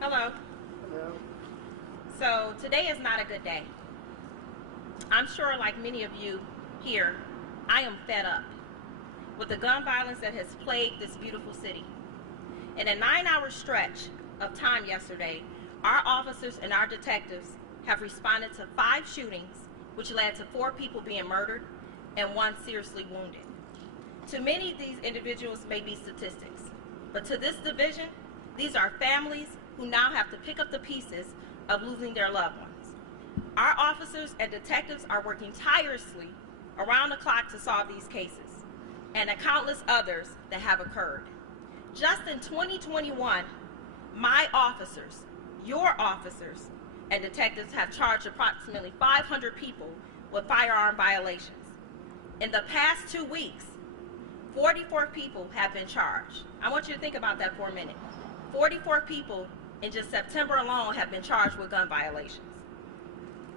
Hello. Hello. So today is not a good day. I'm sure, like many of you here, I am fed up with the gun violence that has plagued this beautiful city. In a 9-hour stretch of time yesterday, our officers and our detectives have responded to 5 shootings, which led to 4 people being murdered and 1 seriously wounded. To many, these individuals may be statistics, but to this division, these are families who now have to pick up the pieces of losing their loved ones. Our officers and detectives are working tirelessly around the clock to solve these cases and the countless others that have occurred. Just in 2021, my officers, your officers, and detectives have charged approximately 500 people with firearm violations. In the past 2 weeks, 44 people have been charged. I want you to think about that for a minute. 44 people in just September alone have been charged with gun violations.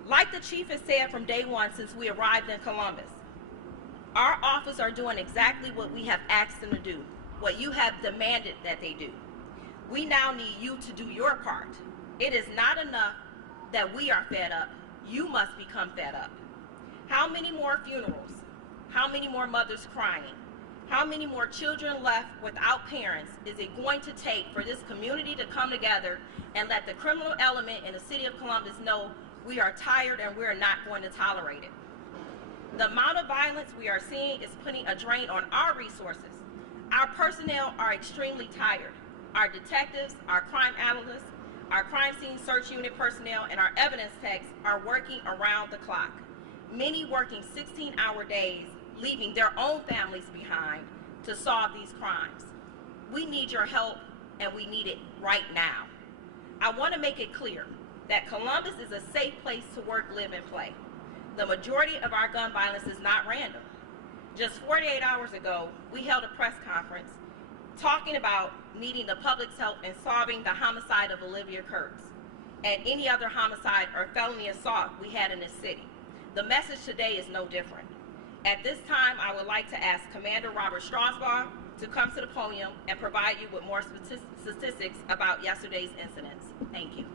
Like the chief has said from day one since we arrived in Columbus, our officers are doing exactly what we have asked them to do, what you have demanded that they do. We now need you to do your part. It is not enough that we are fed up. You must become fed up. How many more funerals? How many more mothers crying? How many more children left without parents is it going to take for this community to come together and let the criminal element in the city of Columbus know we are tired and we are not going to tolerate it? The amount of violence we are seeing is putting a drain on our resources. Our personnel are extremely tired. Our detectives, our crime analysts, our crime scene search unit personnel, and our evidence techs are working around the clock. Many working 16-hour days, leaving their own families behind to solve these crimes. We need your help, and we need it right now. I want to make it clear that Columbus is a safe place to work, live, and play. The majority of our gun violence is not random. Just 48 hours ago, we held a press conference talking about needing the public's help in solving the homicide of Olivia Kurtz and any other homicide or felony assault we had in this city. The message today is no different. At this time, I would like to ask Commander Robert Strasbaugh to come to the podium and provide you with more statistics about yesterday's incidents. Thank you.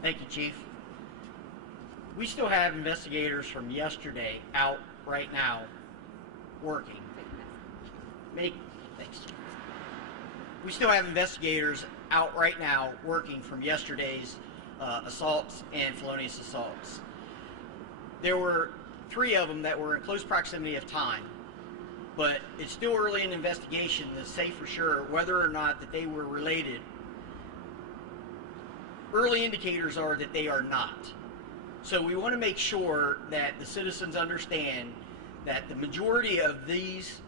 Thank you, Chief. We still have investigators from yesterday out right now working. Thanks. We still have investigators out right now working from yesterday's assaults and felonious assaults. There were 3 of them that were in close proximity of time, but it's still early in the investigation to say for sure whether or not that they were related. Early indicators are that they are not. So we want to make sure that the citizens understand that the majority of these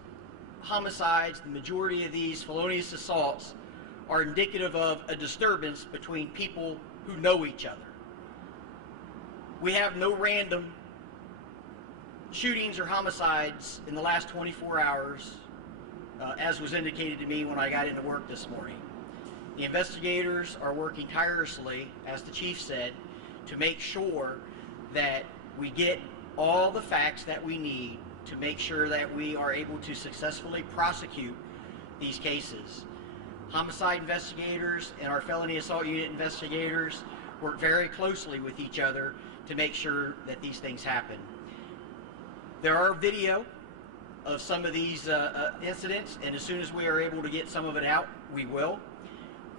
homicides, the majority of these felonious assaults are indicative of a disturbance between people who know each other. We have no random shootings or homicides in the last 24 hours, as was indicated to me when I got into work this morning. The investigators are working tirelessly, as the chief said, to make sure that we get all the facts that we need to make sure that we are able to successfully prosecute these cases. Homicide investigators and our felony assault unit investigators work very closely with each other to make sure that these things happen. There are video of some of these incidents, and as soon as we are able to get some of it out, we will.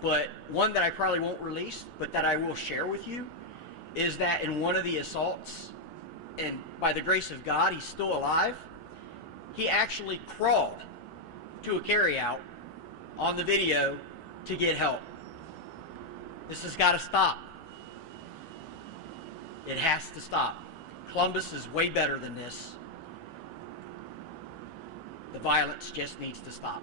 But one that I probably won't release, but that I will share with you, is that in one of the assaults, and by the grace of God, he's still alive, he actually crawled to a carryout on the video to get help. This has got to stop. It has to stop. Columbus is way better than this. The violence just needs to stop.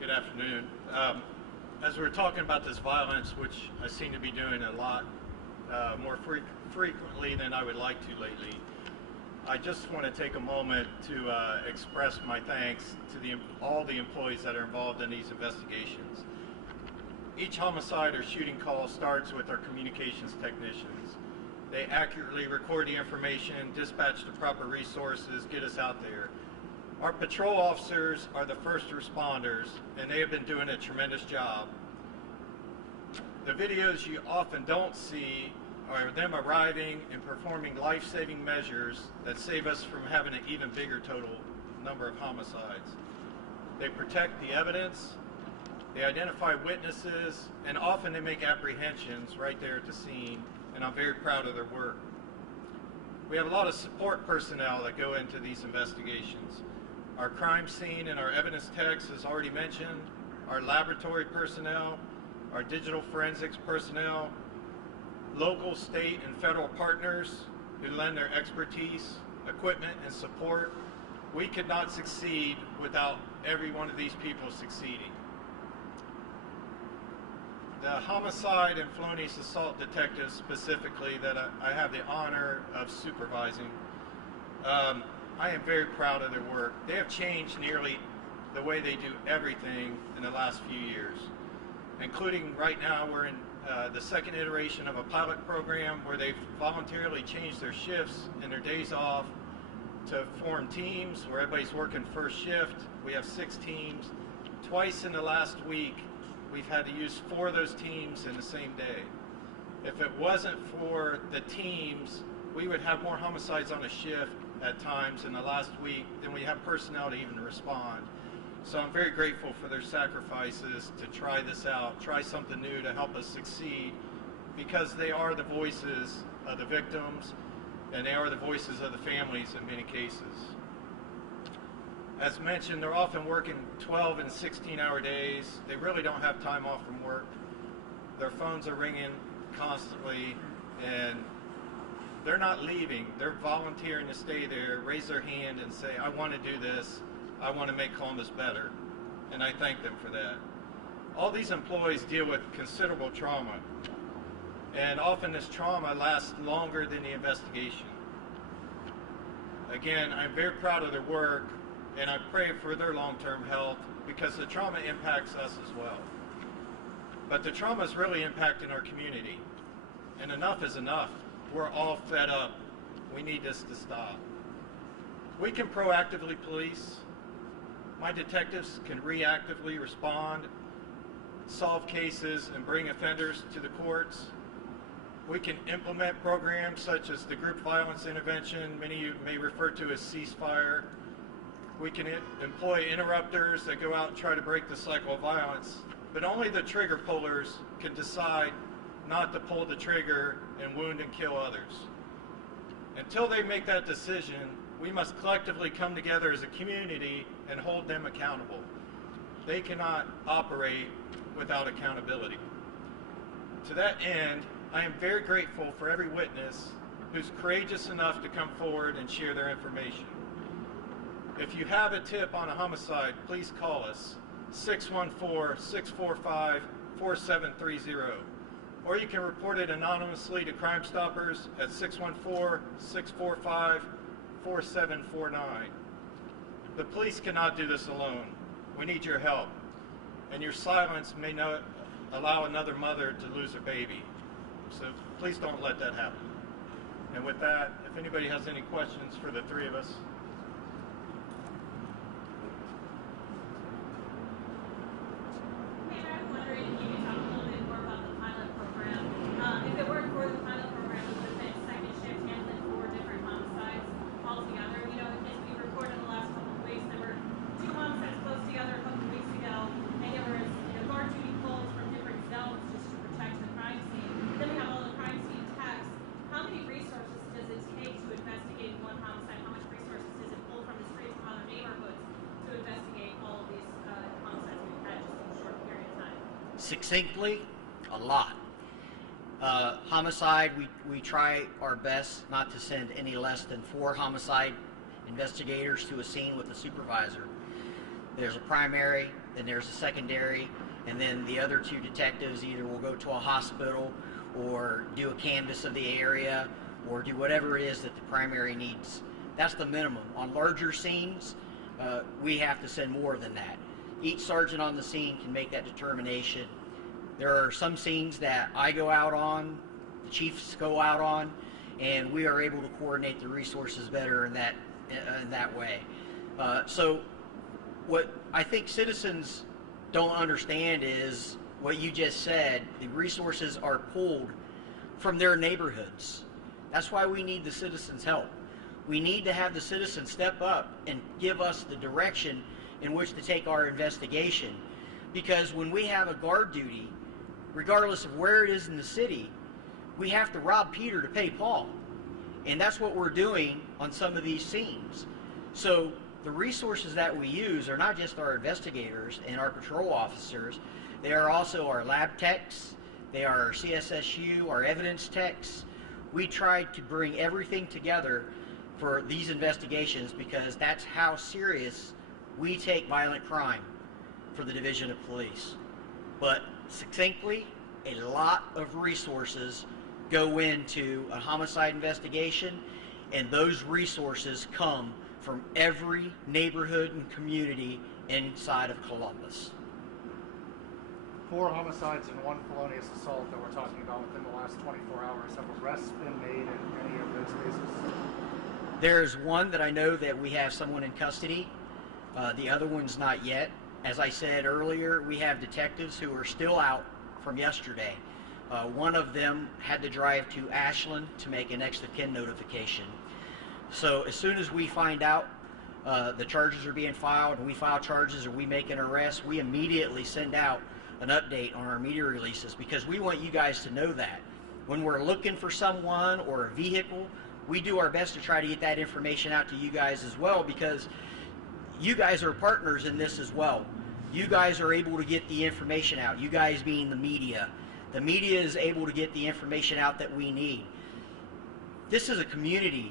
Good afternoon. As we're talking about this violence, which I seem to be doing a lot more frequently than I would like to lately, I just want to take a moment to express my thanks to all the employees that are involved in these investigations. Each homicide or shooting call starts with our communications technicians. They accurately record the information, dispatch the proper resources, get us out there. Our patrol officers are the first responders, and they have been doing a tremendous job. The videos you often don't see are them arriving and performing life-saving measures that save us from having an even bigger total number of homicides. They protect the evidence, they identify witnesses, and often they make apprehensions right there at the scene, and I'm very proud of their work. We have a lot of support personnel that go into these investigations. Our crime scene and our evidence techs, as already mentioned, our laboratory personnel, our digital forensics personnel, local, state, and federal partners who lend their expertise, equipment, and support. We could not succeed without every one of these people succeeding. The homicide and felonious assault detectives specifically that I have the honor of supervising, I am very proud of their work. They have changed nearly the way they do everything in the last few years, including right now we're in the second iteration of a pilot program where they've voluntarily changed their shifts and their days off to form teams where everybody's working first shift. We have 6 teams. Twice in the last week, we've had to use 4 of those teams in the same day. If it wasn't for the teams, we would have more homicides on a shift at times in the last week than we have personnel to even respond. So I'm very grateful for their sacrifices to try this out, try something new to help us succeed, because they are the voices of the victims and they are the voices of the families in many cases. As mentioned, they're often working 12 and 16-hour days. They really don't have time off from work. Their phones are ringing constantly, and they're not leaving. They're volunteering to stay there, raise their hand and say, I want to do this. I want to make Columbus better. And I thank them for that. All these employees deal with considerable trauma. And often this trauma lasts longer than the investigation. Again, I'm very proud of their work, and I pray for their long-term health because the trauma impacts us as well. But the trauma is really impacting our community. And enough is enough. We're all fed up. We need this to stop. We can proactively police. My detectives can reactively respond, solve cases, and bring offenders to the courts. We can implement programs such as the group violence intervention, many of you may refer to as ceasefire. We can employ interrupters that go out and try to break the cycle of violence, but only the trigger pullers can decide not to pull the trigger and wound and kill others. Until they make that decision, we must collectively come together as a community and hold them accountable. They cannot operate without accountability. To that end, I am very grateful for every witness who's courageous enough to come forward and share their information. If you have a tip on a homicide, please call us, 614-645-4730. Or you can report it anonymously to Crime Stoppers at 614-645-4749. The police cannot do this alone. We need your help. And your silence may not allow another mother to lose her baby. So please don't let that happen. And with that, if anybody has any questions for the three of us. Succinctly, a lot. Homicide, we try our best not to send any less than 4 homicide investigators to a scene with a supervisor. There's a primary, then there's a secondary, and then the other 2 detectives either will go to a hospital or do a canvass of the area or do whatever it is that the primary needs. That's the minimum. On larger scenes, we have to send more than that. Each sergeant on the scene can make that determination. There are some scenes that I go out on, the chiefs go out on, and we are able to coordinate the resources better in that way. So what I think citizens don't understand is what you just said. The resources are pulled from their neighborhoods. That's why we need the citizens' help. We need to have the citizens step up and give us the direction in which to take our investigation. Because when we have a guard duty, regardless of where it is in the city, we have to rob Peter to pay Paul. And that's what we're doing on some of these scenes. So the resources that we use are not just our investigators and our patrol officers, they are also our lab techs, they are our CSSU, our evidence techs. We try to bring everything together for these investigations because that's how serious we take violent crime for the Division of Police. But succinctly, a lot of resources go into a homicide investigation, and those resources come from every neighborhood and community inside of Columbus. 4 homicides and 1 felonious assault that we're talking about within the last 24 hours. Have arrests been made in any of those cases? There's one that I know that we have someone in custody. The other one's not yet. As I said earlier, we have detectives who are still out from yesterday. One of them had to drive to Ashland to make an next of kin notification. So as soon as we find out the charges are being filed and we file charges or we make an arrest, we immediately send out an update on our media releases because we want you guys to know that. When we're looking for someone or a vehicle, we do our best to try to get that information out to you guys as well because you guys are partners in this as well. You guys are able to get the information out, you guys being the media. The media is able to get the information out that we need. This is a community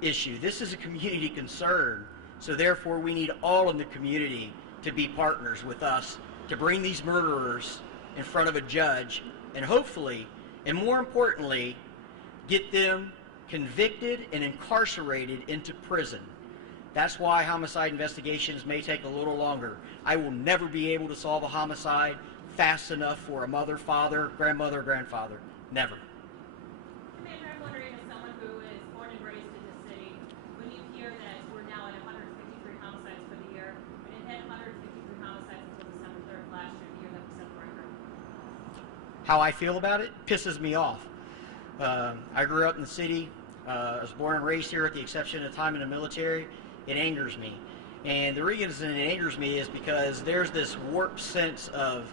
issue. This is a community concern. So therefore, we need all in the community to be partners with us to bring these murderers in front of a judge and hopefully, and more importantly, get them convicted and incarcerated into prison. That's why homicide investigations may take a little longer. I will never be able to solve a homicide fast enough for a mother, father, grandmother, grandfather. Never. Commander, I'm wondering, as someone who is born and raised in this city, when you hear that we're now at 153 homicides for the year, and it had 153 homicides until December 3rd last year, the year that we set the record. How I feel about it pisses me off. I grew up in the city. I was born and raised here, with the exception of time in the military. It angers me. And the reason it angers me is because there's this warped sense of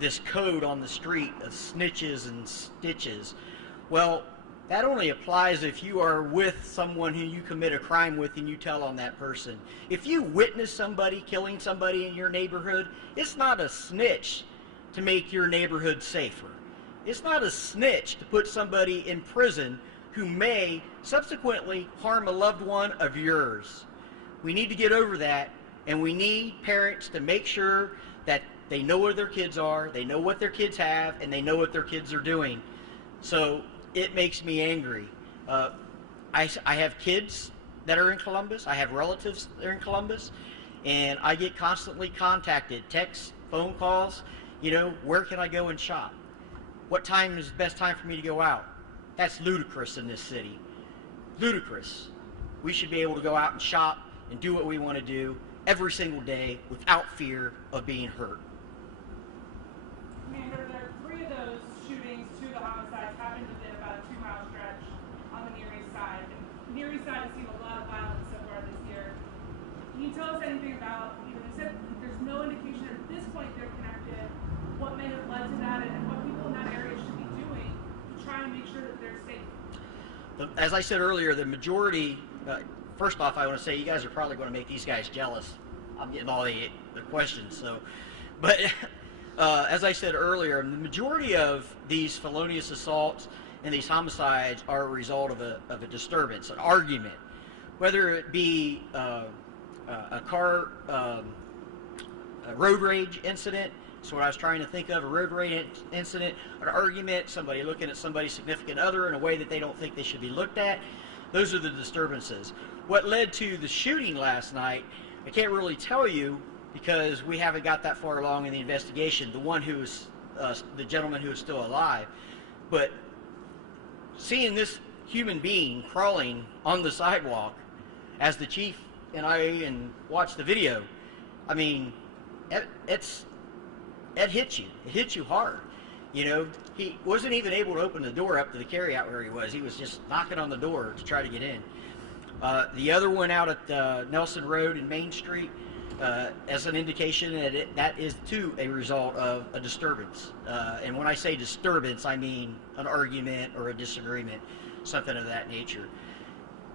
this code on the street of snitches and stitches. Well, that only applies if you are with someone who you commit a crime with and you tell on that person. If you witness somebody killing somebody in your neighborhood, it's not a snitch to make your neighborhood safer. It's not a snitch to put somebody in prison who may subsequently harm a loved one of yours. We need to get over that, and we need parents to make sure that they know where their kids are, they know what their kids have, and they know what their kids are doing. So it makes me angry. I have kids that are in Columbus. I have relatives that are in Columbus, and I get constantly contacted, texts, phone calls, where can I go and shop? What time is the best time for me to go out? That's ludicrous in this city. Ludicrous. We should be able to go out and shop and do what we want to do every single day without fear of being hurt. Commander, there are 3 of those shootings, 2 of the homicides happened within about a 2-mile stretch on the Near East Side. And the Near East Side has seen a lot of violence so far this year. Can you tell us anything about, there's no indication at this point they're connected, what may have led to that, and what people in that area should be doing to try and make sure that they're safe? As I said earlier, the majority, first off, I want to say you guys are probably going to make these guys jealous. I'm getting all the questions. But as I said earlier, the majority of these felonious assaults and these homicides are a result of a disturbance, an argument, whether it be a car, a road rage incident. That's what I was trying to think of, a road rage incident, an argument, somebody looking at somebody's significant other in a way that they don't think they should be looked at. Those are the disturbances. What led to the shooting last night, I can't really tell you because we haven't got that far along in the investigation, the gentleman who is still alive. But seeing this human being crawling on the sidewalk as the chief and I watched the video, I mean, it hits you. It hits you hard. You know, he wasn't even able to open the door up to the carryout where he was. He was just knocking on the door to try to get in. The other one out at Nelson Road and Main Street, as an indication that that is too a result of a disturbance. And when I say disturbance, I mean an argument or a disagreement, something of that nature.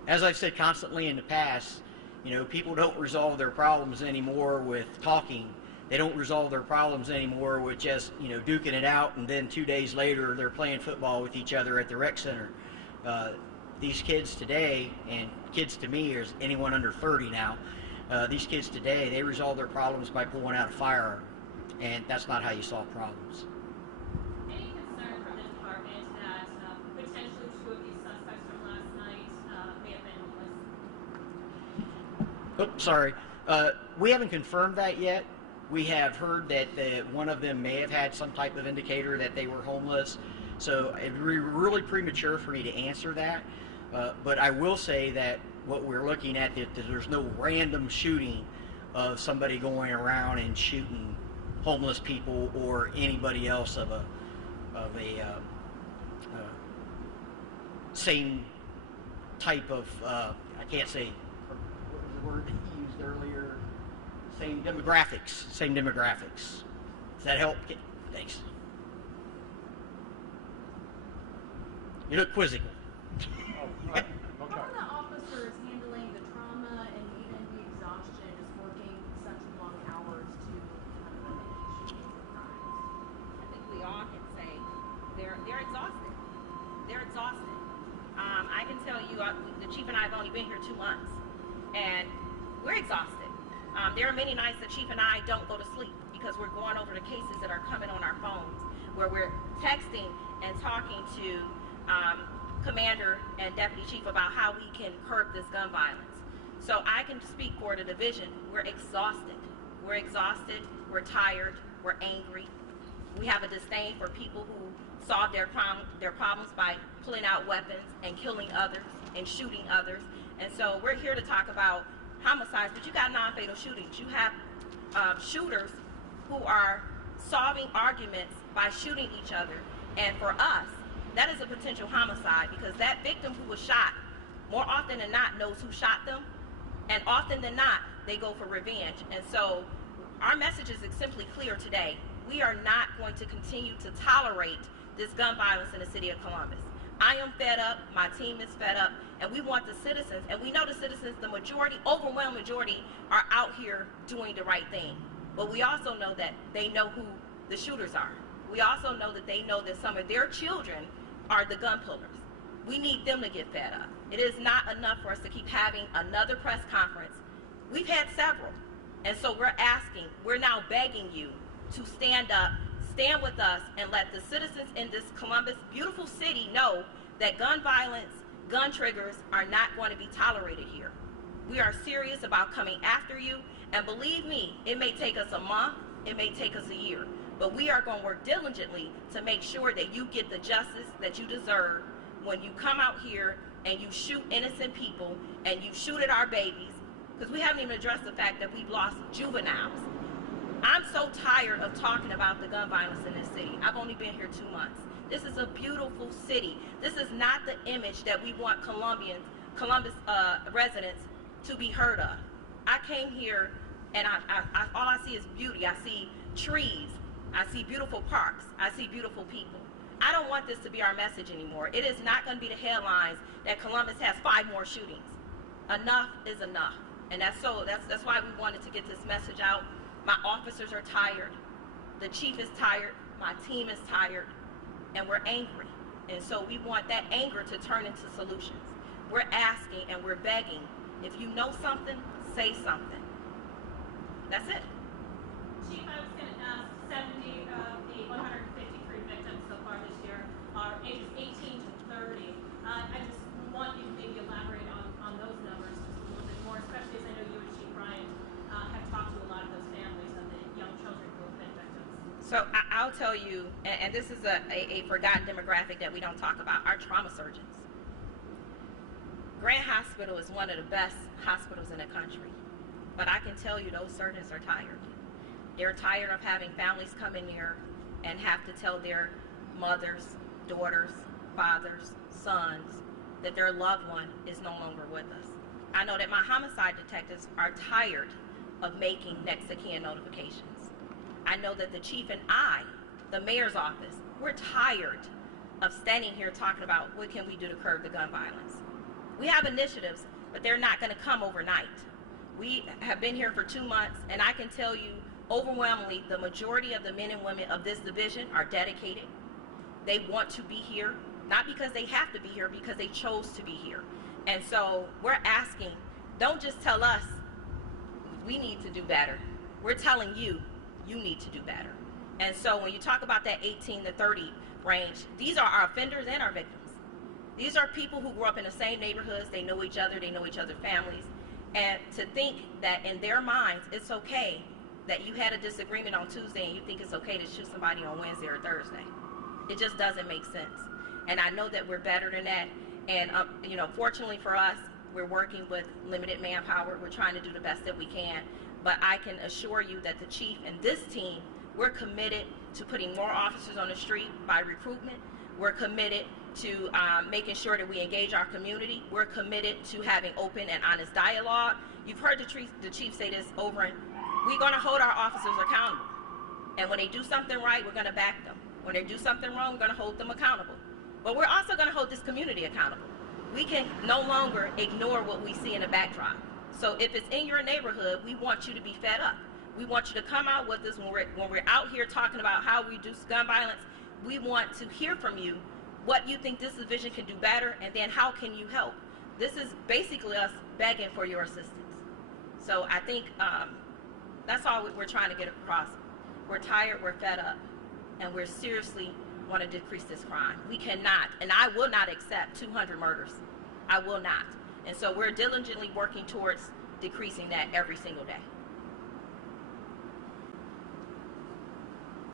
As I've said constantly in the past, you know, people don't resolve their problems anymore with talking. They don't resolve their problems anymore with just, you know, duking it out, and then 2 days later they're playing football with each other at the rec center. These kids today, and kids to me is anyone under 30 now, these kids today, they resolve their problems by pulling out a firearm, and that's not how you solve problems. Any concern from the department that potentially 2 of these suspects from last night may have been homeless? Oh, sorry. We haven't confirmed that yet. We have heard that one of them may have had some type of indicator that they were homeless. So it'd be really premature for me to answer that. But I will say that what we're looking at, that there's no random shooting of somebody going around and shooting homeless people or anybody else of a same type of, I can't say, what was the word that you used earlier? Same demographics. Does that help? Thanks. You look quizzical. Okay. How are the officers handling the trauma and even the exhaustion, just working such long hours to kind of eliminate shootings and crimes? I think we all can say they're exhausted. They're exhausted. I can tell you, the chief and I have only been here 2 months, and we're exhausted. There are many nights the chief and I don't go to sleep because we're going over the cases that are coming on our phones, where we're texting and talking to commander and deputy chief about how we can curb this gun violence. So I can speak for the division. We're exhausted. We're exhausted. We're tired. We're angry. We have a disdain for people who solve their problems by pulling out weapons and killing others and shooting others. And so we're here to talk about homicides, but you got non-fatal shootings. You have shooters who are solving arguments by shooting each other. And for us, that is a potential homicide, because that victim who was shot, more often than not, knows who shot them, and often than not, they go for revenge. And so our message is simply clear today. We are not going to continue to tolerate this gun violence in the city of Columbus. I am fed up, my team is fed up, and we want the citizens, and we know the citizens, the majority, overwhelming majority, are out here doing the right thing. But we also know that they know who the shooters are. We also know that they know that some of their children are the gun pullers. We need them to get fed up. It is not enough for us to keep having another press conference. We've had several. And so we're asking, we're now begging you to stand up, stand with us, and let the citizens in this Columbus, beautiful city, know that gun violence, gun triggers are not going to be tolerated here. We are serious about coming after you, and believe me, it may take us a month, it may take us a year, but we are going to work diligently to make sure that you get the justice that you deserve when you come out here and you shoot innocent people and you shoot at our babies, because we haven't even addressed the fact that we've lost juveniles. I'm so tired of talking about the gun violence in this city. I've only been here 2 months. This is a beautiful city. This is not the image that we want Columbus residents to be heard of. I came here and all I see is beauty. I see trees. I see beautiful parks. I see beautiful people. I don't want this to be our message anymore. It is not going to be the headlines that Columbus has 5 more shootings. Enough is enough. And that's why we wanted to get this message out. My officers are tired. The chief is tired. My team is tired. And we're angry. And so we want that anger to turn into solutions. We're asking and we're begging. If you know something, say something. That's it. Chief, I was going to ask, 70 of the 153 victims so far this year are ages 18 to 30. I just want you to maybe elaborate on those numbers just a little bit more, especially as I know you and Chief Bryant have talked to a lot of those families and the young children who have been victims. So I'll tell you, and this is a forgotten demographic that we don't talk about, our trauma surgeons. Grant Hospital is one of the best hospitals in the country, but I can tell you those surgeons are tired. They're tired of having families come in here and have to tell their mothers, daughters, fathers, sons that their loved one is no longer with us. I know that my homicide detectives are tired of making next of kin notifications. I know that the chief and I, the mayor's office, we're tired of standing here talking about what can we do to curb the gun violence. We have initiatives, but they're not going to come overnight. We have been here for 2 months, and I can tell you overwhelmingly the majority of the men and women of this division are dedicated. They want to be here, not because they have to be here, because they chose to be here. And so we're asking, don't just tell us we need to do better. We're telling you, you need to do better. And so when you talk about that 18 to 30 range, these are our offenders and our victims. These are people who grew up in the same neighborhoods, they know each other, they know each other's families. And to think that in their minds, it's okay that you had a disagreement on Tuesday and you think it's okay to shoot somebody on Wednesday or Thursday. It just doesn't make sense. And I know that we're better than that. And you know, fortunately for us, we're working with limited manpower. We're trying to do the best that we can. But I can assure you that the chief and this team, we're committed to putting more officers on the street by recruitment. We're committed to making sure that we engage our community. We're committed to having open and honest dialogue. You've heard the chief say this over and we're going to hold our officers accountable. And when they do something right, we're going to back them. When they do something wrong, we're going to hold them accountable. But we're also going to hold this community accountable. We can no longer ignore what we see in the backdrop. So if it's in your neighborhood, we want you to be fed up. We want you to come out with us when we're out here talking about how we reduce gun violence. We want to hear from you what you think this division can do better, and then how can you help. This is basically us begging for your assistance. So I think that's all we're trying to get across. We're tired, we're fed up, and we're seriously want to decrease this crime. We cannot, and I will not accept 200 murders. I will not. And so we're diligently working towards decreasing that every single day.